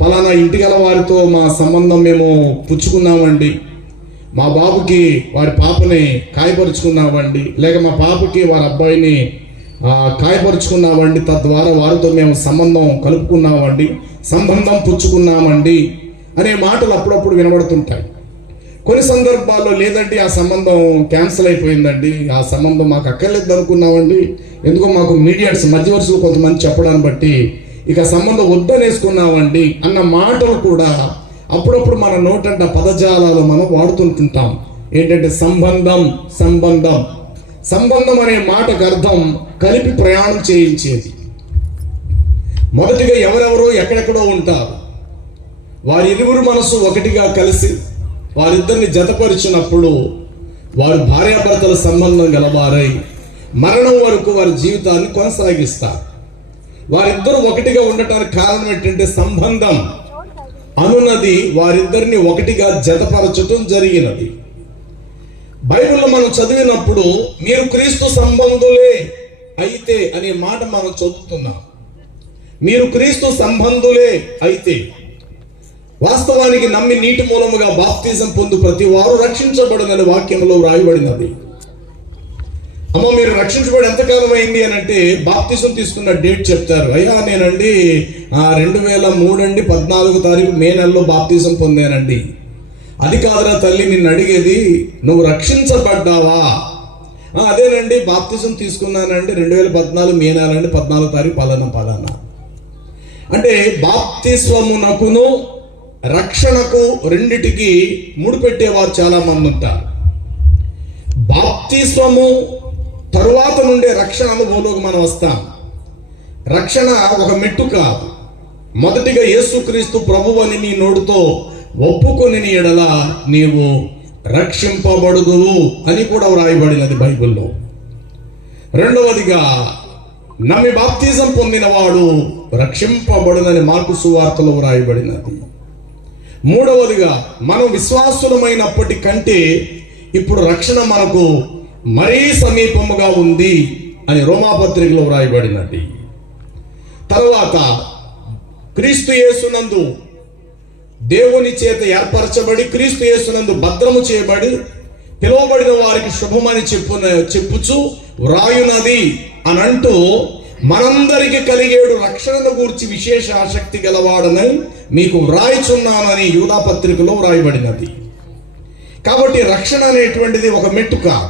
పలానా ఇంటి గల వారితో మా సంబంధం మేము పుచ్చుకున్నామండి, మా బాబుకి వారి పాపని కాయపరుచుకున్నామండి, లేక మా పాపకి వారి అబ్బాయిని కాయపరుచుకున్నామండి, తద్వారా వారితో మేము సంబంధం కలుపుకున్నామండి, సంబంధం పుచ్చుకున్నామండి అనే మాటలు అప్పుడప్పుడు వినబడుతుంటాయి. కొన్ని సందర్భాల్లో లేదండి ఆ సంబంధం క్యాన్సిల్ అయిపోయిందండి, ఆ సంబంధం మాకు అక్కర్లేదు అనుకున్నామండి, ఎందుకో మాకు మీడియట్స్ మధ్యవర్తులు కొంతమంది చెప్పడాన్ని బట్టి ఇక సంబంధం వద్దనేసుకున్నామండి అన్న మాటలు కూడా అప్పుడప్పుడు మన నోటంట పదజాలాలు మనం వాడుతుంటుంటాం. ఏంటంటే సంబంధం సంబంధం సంబంధం అనే మాటకు అర్థం కలిపి ప్రయాణం చేయించేది. మొదటిగా ఎవరెవరో ఎక్కడెక్కడో ఉంటారు, వారి ఇరువురు మనసు ఒకటిగా కలిసి వారిద్దరిని జతపరిచినప్పుడు వారు భార్యాభర్తల సంబంధం గలవారై మరణం వరకు వారి జీవితాన్ని కొనసాగిస్తారు. వారిద్దరూ ఒకటిగా ఉండటానికి కారణం ఏంటంటే సంబంధం అనున్నది వారిద్దరిని ఒకటిగా జతపరచటం జరిగినది. బైబిల్లో మనం చదివినప్పుడు మీరు క్రీస్తు సంబంధులే అయితే అనే మాట మనం చదువుతున్నాం. మీరు క్రీస్తు సంబంధులే అయితే వాస్తవానికి నమ్మి నీటి మూలముగా బాప్తిజం పొందు ప్రతి వారు రక్షించబడునని వాక్యంలో వ్రాయబడినది. అమ్మ మీరు రక్షించబడి ఎంతకాలం అయింది అని అంటే బాప్తిజం తీసుకున్న డేట్ చెప్తారు. అయ్యా నేనండి 2003 అండి 14వ తారీఖు మే నెలలో బాప్తిజం పొందానండి. అది కాదురా తల్లి నిన్ను అడిగేది, నువ్వు రక్షించబడ్డావా? అదేనండి బాప్తిజం తీసుకున్నానండి 2014 మే నెల అండి 14వ తారీఖు పలానా. అంటే బాప్తిస్వమునకును రక్షణకు రెండిటికి ముడిపెట్టేవారు చాలా మంది ఉంటారు. బాప్తిస్వము తరువాత నుండే రక్షణ అనుభవంలోకి మనం వస్తాం. రక్షణ ఒక మెట్టు కాదు. మొదటిగా యేసుక్రీస్తు ప్రభువని నీ నోటితో ఒప్పుకొని నీ ఎడల నీవు రక్షింపబడుదువు అని కూడా వ్రాయబడినది బైబిల్లో. రెండవదిగా నమ్మి బాప్తిజం పొందిన వాడు రక్షింపబడునని మార్కు సువార్తలో వ్రాయబడినది. మూడవదిగా మనం విశ్వాసులమైనప్పటికంటే ఇప్పుడు రక్షణ మనకు మరీ సమీపముగా ఉంది అని రోమాపత్రికలో వ్రాయబడినది. తరువాత క్రీస్తు యేసునందు దేవుని చేత ఏర్పరచబడి క్రీస్తు యేసునందు భద్రము చేయబడి పిలువబడిన వారికి శుభమని చెప్పుచు వ్రాయునది అని అంటూ మనందరికి కలిగేడు రక్షణను గూర్చి విశేష ఆసక్తి గలవాడనని మీకు వ్రాయిచున్నానని యూదా పత్రికలో వ్రాయబడినది. కాబట్టి రక్షణ అనేటువంటిది ఒక మెట్టు కాదు.